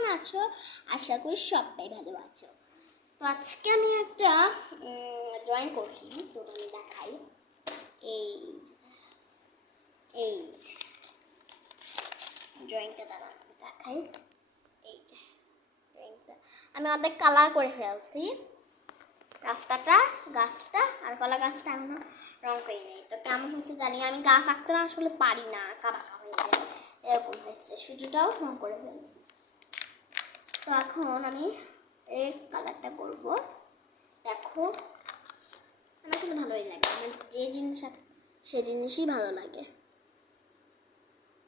কেমন আছো? আশা করি সবাই ভালো আছো। তো আজকে আমি একটা ড্রয়িং করছি, তো আমি দেখাই। এই এই ড্রয়িংটা দ্বারা দেখাই। এই যে ড্রয়িংটা আমি অর্ধেক কালার করে ফেলছি। গাছটা আর কলা গাছটা এখনো রং করি নেই। তো কেমন হয়েছে জানি, আমি গাছ আঁকতে না আসলে পারি না, আঁকা বাঁকা হয়ে যায়, এরকম হয়েছে। সূর্যটাও রং করে ফেলছি। তো এখন আমি এই কালারটা করব। দেখো, আমার কিন্তু ভালোই লাগে, আমার যে জিনিস সে জিনিসই ভালো লাগে।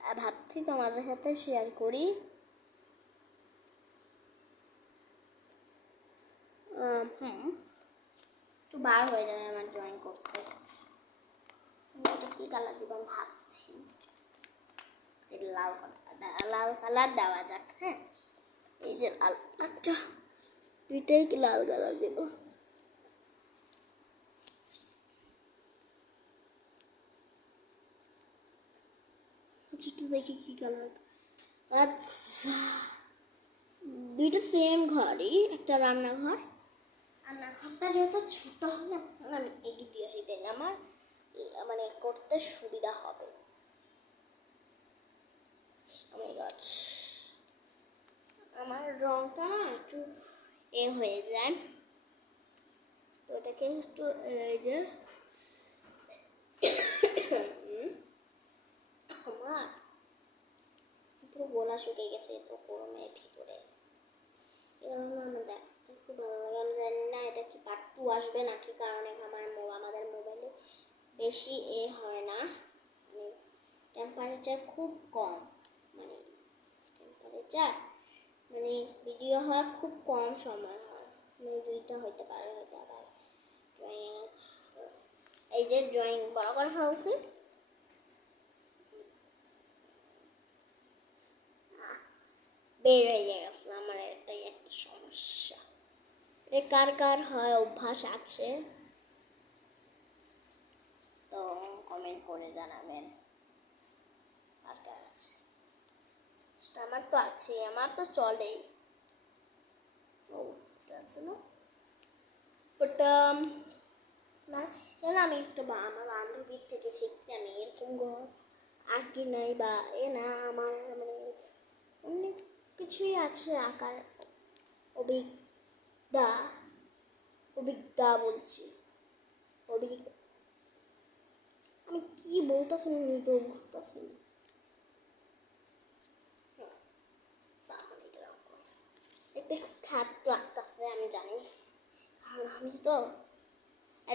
আর ভাবছি তোমাদের সাথে শেয়ার করি। একটু বার হয়ে যাবে আমার ড্রয়িং করতে। এটা কি কালার দিব আমি ভাবছি। লাল কালার দেওয়া যাক। হ্যাঁ, এই যে লাল, আচ্ছা দুইটাই লাল কালার দেব। আচ্ছা দেখি কি কালার। আচ্ছা, দুইটা সেম ঘরই, একটা রান্নাঘর। রান্নাঘরটা যেহেতু ছোট হবে না, আমি এগিয়ে দিয়ে আসি, তাই আমার মানে করতে সুবিধা হবে। আমার রংটা না একটু হয়ে যায়, তো এটাকে একটু এই যে আমার পুরো গলা শুকিয়ে গেছে তো গরমের ভিতরে, এগুলো আমার দেখতে খুব ভালো লাগে। আমি জানি না এটা কি পার্ট 2 আসবে নাকি, কারণ আমাদের মোবাইলে বেশি হয় না, মানে টেম্পারেচার খুব কম, মানে টেম্পারেচার মানে ভিডিও হয় খুব কম সময় হয়, মানে দুইটা হইতে পারে, হয়তো আবার ড্রয়িং। এই যে ড্রয়িং বড় করে ফেলছি, বের হয়ে গেছে। আমার এটাই একটা সমস্যা। কার কার হয় অভ্যাস আছে তো কমেন্ট করে জানাবেন আর কার আছে। আমার তো আছে, আমার তো চলেই। ও আছে না, ওটা না আমি একটু আমার বান্ধবীর থেকে শিখছি। আমি এরকম আঁকি নাই বা না, আমার মানে অনেক কিছুই আছে আঁকার অভিজ্ঞতা বলছি। আমি কি বলতেছি নিজেও বুঝতেছি না। এটা খারাপ লাগতেছে আমি জানি, কারণ আমি তো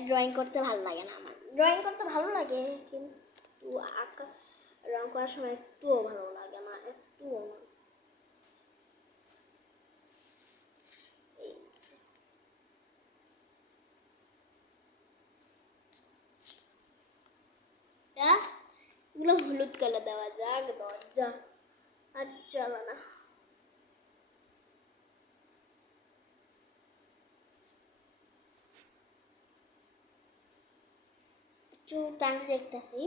ড্রয়িং করতে ভালো লাগে না। আমার ড্রয়িং করতে ভালো লাগে, কিন্তু আঁকা রং করার সময় একটুও ভালো লাগে আমার, একটুও না। এগুলো হলুদ কালার দেওয়া যাক, দরজা আর জ্বালানা। একটু টান দেখতেছি,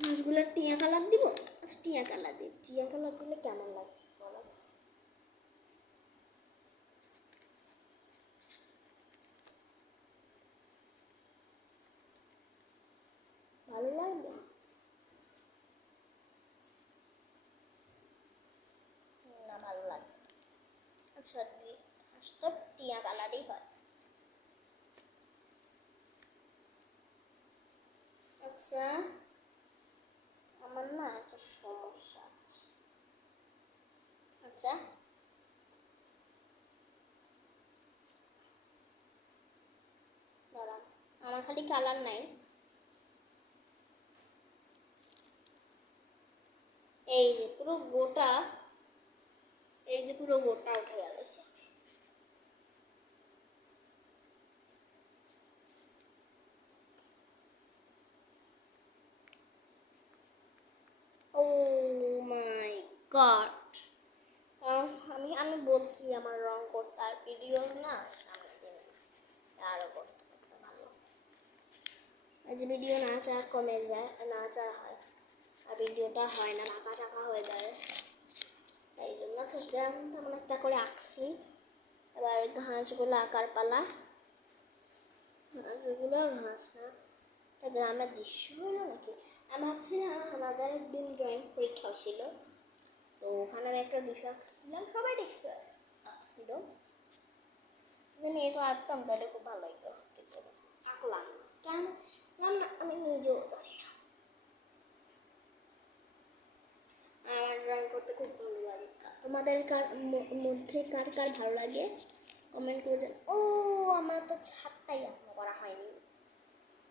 মাছগুলো টিয়া কালার দিব। আচ্ছা টিয়া কালার দিই, টিয়া কালার দিলে কেমন লাগবে বলো তো? ভালো লাগবে না? ভালো লাগবে। আচ্ছা তো টিয়া কালারই হয়। আচ্ছা, আমার না একটা সমস্যা আছে। আচ্ছা দাঁড়ান, আমার খালি কালার নাই, এই যে পুরো গোটা, এই যে পুরো গোটা উঠে গেছে। ও মাই গড, আমি বলছি আমার রং করতে, আর ভিডিও না সামনে দিন আরো করতে করতে ভালো। আজ ভিডিও না কমে যায়, না হয়, আর ভিডিওটা হয় না, চাকা হয়ে যায়। আচ্ছা তেমন একটা করে আঁকছি। এবার ঘাসগুলো আঁকার পালা। ঘাসগুলো ঘাস না, এটা গ্রামের দৃশ্য হলো নাকি? আমি ভাবছিলাম আমাদের একদিন ড্রয়িং পরীক্ষা হয়েছিল, তো ওখানে আমি একটা দৃশ্য আঁকছিলাম, সবাই দেখছে আঁকছিল। নিয়ে তো আঁকতাম তাহলে খুব ভালো হতো, কিন্তু আঁকলাম না কেন না আমি নিজেও জানি না। আমার ড্রয়িং করতে খুব ভালো লাগে। তোমাদের মধ্যে কার কার ভালো লাগে কমেন্ট করে দেন। ও আমার তো ছাদটাই এখনো করা হয়নি,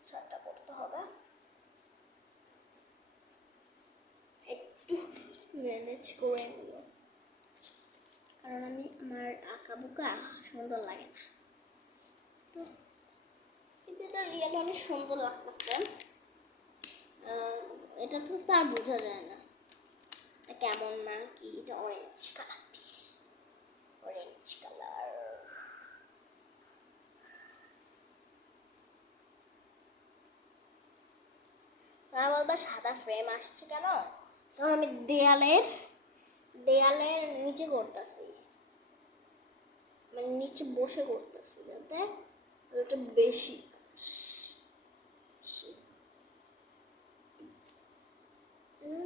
ছাদটা করতে হবে, একটু ম্যানেজ করে নিও, কারণ আমি আমার আঁকা বুকা সুন্দর লাগে না তো, কিন্তু এটা রিয়েলি অনেক সুন্দর লাগতেছে। এটা তো তার বোঝা যায় না এটা কেমন না কি। এটা অরেঞ্জ কালার, অরেঞ্জ কালার। তারা বলবা সাদা ফ্রেম আসছে কেন, তখন আমি দেয়ালের নিচে করতেছি, মানে নিচে বসে করতেছি যাতে ওটা বেশি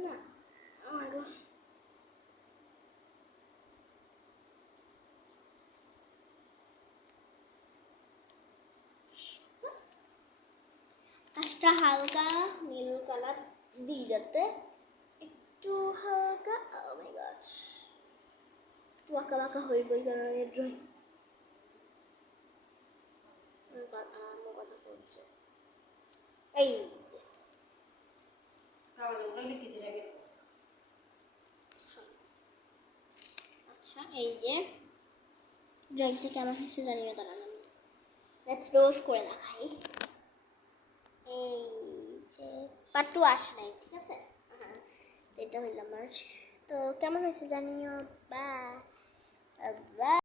না। আমার কাজটা হালকা নীল কালার দিই যাতে একটু হালকা, ও মাই গড, একটু আঁকা বাঁকা হয়ে গই, কারণ ড্রয়িং কথা বলছে। এই যে আচ্ছা, এই যে ড্রয়িংটা কেমন হচ্ছে জানিও, তারা আমি ক্লোজ করে দেখাই। এই যে পার্ট 2 আসে নাই, ঠিক আছে, হ্যাঁ এটা হইল আমার। তো কেমন হয়েছে জানিও, বা